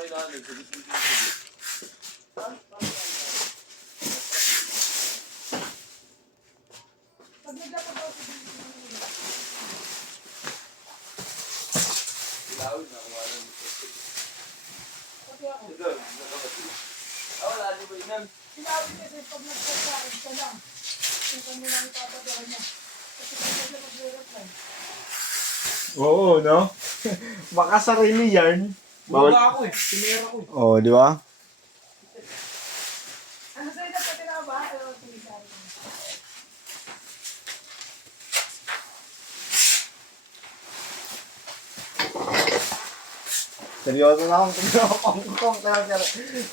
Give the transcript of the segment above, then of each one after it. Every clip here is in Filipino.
kailangan nagsagot. Pag nagdapat ako Ilawin na kung alam mo. pati ako. Ito, wala di ba inan? Ilawin kasi pag nagsasain ka lang. Kung kami lang ipapadala niya. Kasi kung siya mag-reply. Oo, no? Baka sarili yan. Bawal ako eh. Sinera ko eh. Oo, di ba? Ano sa'yo na pati na ba? Ayaw, sige sa'yo. Seryoso na akong tignan.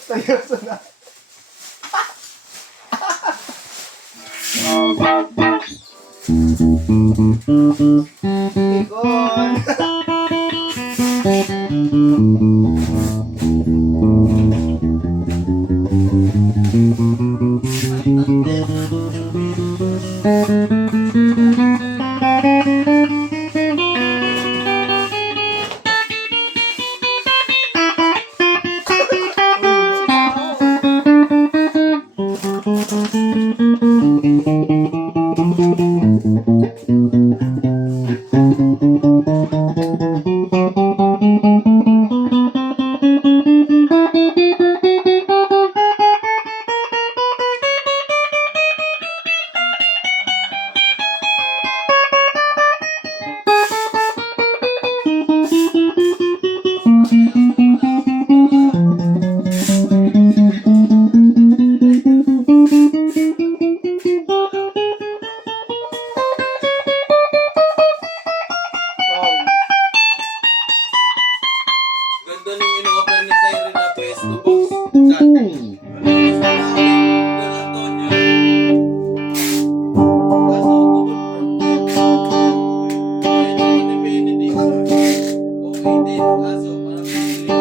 Seryoso na. Ikon. Ganda nung in-offer ni Siren na pwesto box. Dati. Don Antonio. Kaso, ayun ni Benedict. Okay din. Kaso, parang hindi.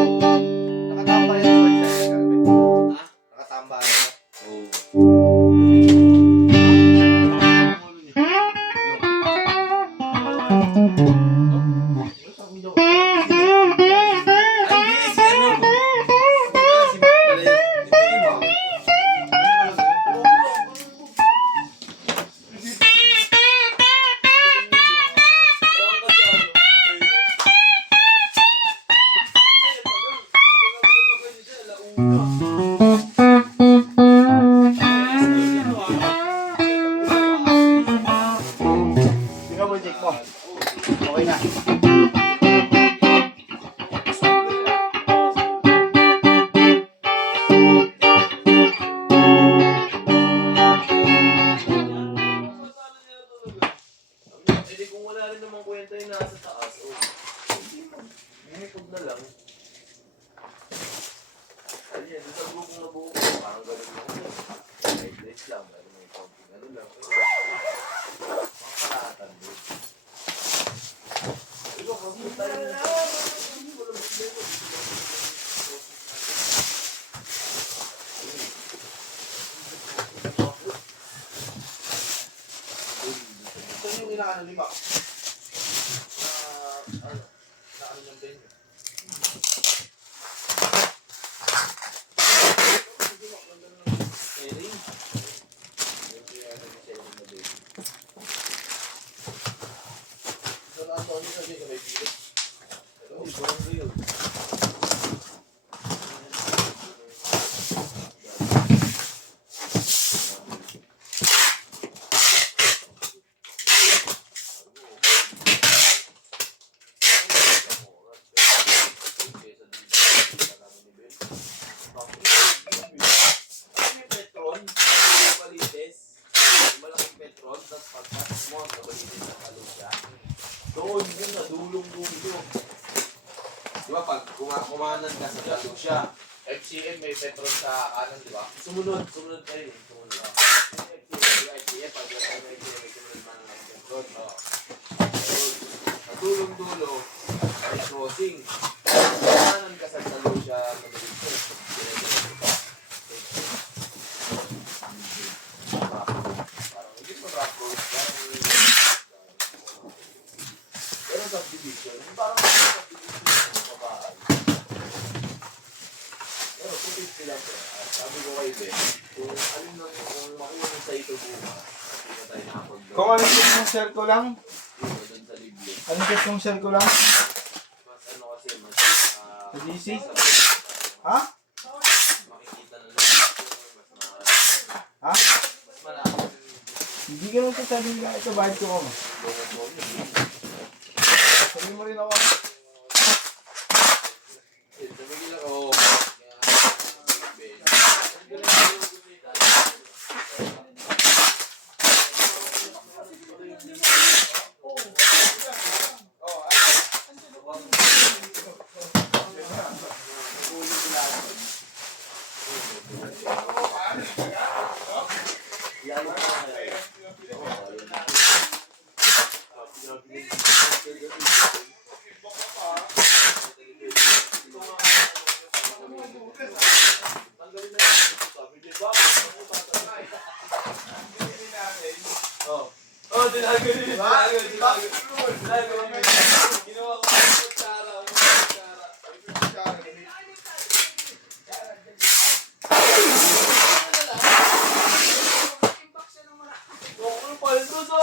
Nakatamba yan ba siya? Ha? Nakatamba yan. Oo. Ay, hindi si ano. Si Mac pala yun. Hindi mo. Tingnan mo, check mo. Okay na. Hindi kung wala rin namang kwenta yung nasa taas, hindi mo. Bumipod na lang. Ayun, doon sa grupong nabuo ko, parang gano'n lang yun. Guidelines lang, gano'n may konting ano lang. Pangkalatan din. Ito, kung tayo na hindi mo lang problema. Ito yung inaano lima. Na ano yung venue. Don Antonio sabi ka may bilis. Doon yun na, dulong-dulo. Di ba pag kumanan ka sa Dalusya, FCM may petrol sa kanan, di ba? sumunod kayo eh. Sumunod. FCM, pag FCM, may sumunod man ng petrol. Sa dulong-dulo, may crossing. Kumanan ka sa Dalusya, madalit ko. Parang hindi mo rock road. Pero subdivision, parang subdivision ng babae. Sabi ko kay Ben, kung alin lang kung makuha sa ito bukas, hindi na tayo nakapag-vlog. Kung anong gusto mong share ko lang, Dito, doon sa Liblig. anong gusto mong share ko lang? Mas ano kasi, mas... Sa GC? mas- Ha? Makikita na lang. Ha? Mas malaki. Hindi ka lang sasabihin ka, ito bayad ko mo. Sabihin mo rin ako. Tumigil ako. Oh, tinago din. Tinago din. Ginawa ko ng kutsara. Ano pa yung suso?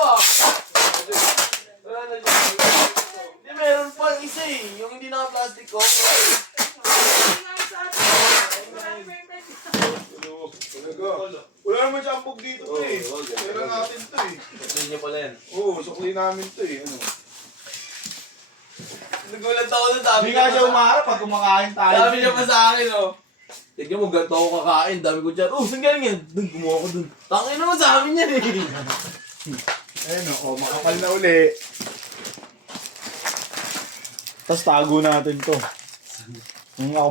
Wala na dyan. Hindi, meron pa isa eh. Yung hindi naka-plastic ko. Wala naman siyang dito Oo, wag yan. Kailan natin to eh. Sukli niyo pala yan. Oo, sukli namin to eh. Ano? Nagulat ako doon. Sabi Hindi nga siya umaharap pag kumakain tayo. Sabi niya pa sa akin, oh. Tignan mo, ganito ako kakain. Dami ko dyan. Oh, saan galing yan? Doon, gumawa ko doon. Tangin naman sa amin yan eh. Ayun o, makapal na uli. Tapos tago natin to. Yung ako